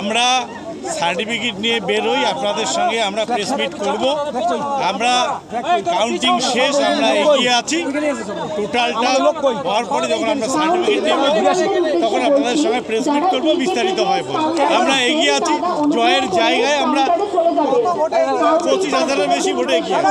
আমরা সার্টিফিকেট নিয়ে বেরোই, আপনাদের সঙ্গে আমরা প্রেস মিট করব। আমরা কাউন্টিং শেষ, আমরা এগিয়ে আছি। টোটালটা হওয়ার পরে যখন আমরা সার্টিফিকেট নেব তখন আপনাদের সঙ্গে প্রেস মিট করবো, বিস্তারিত হয় বলবো। আমরা এগিয়ে আছি, জয়ের জায়গায় আমরা 25,000-এর বেশি ভোটে এগিয়ে আছি।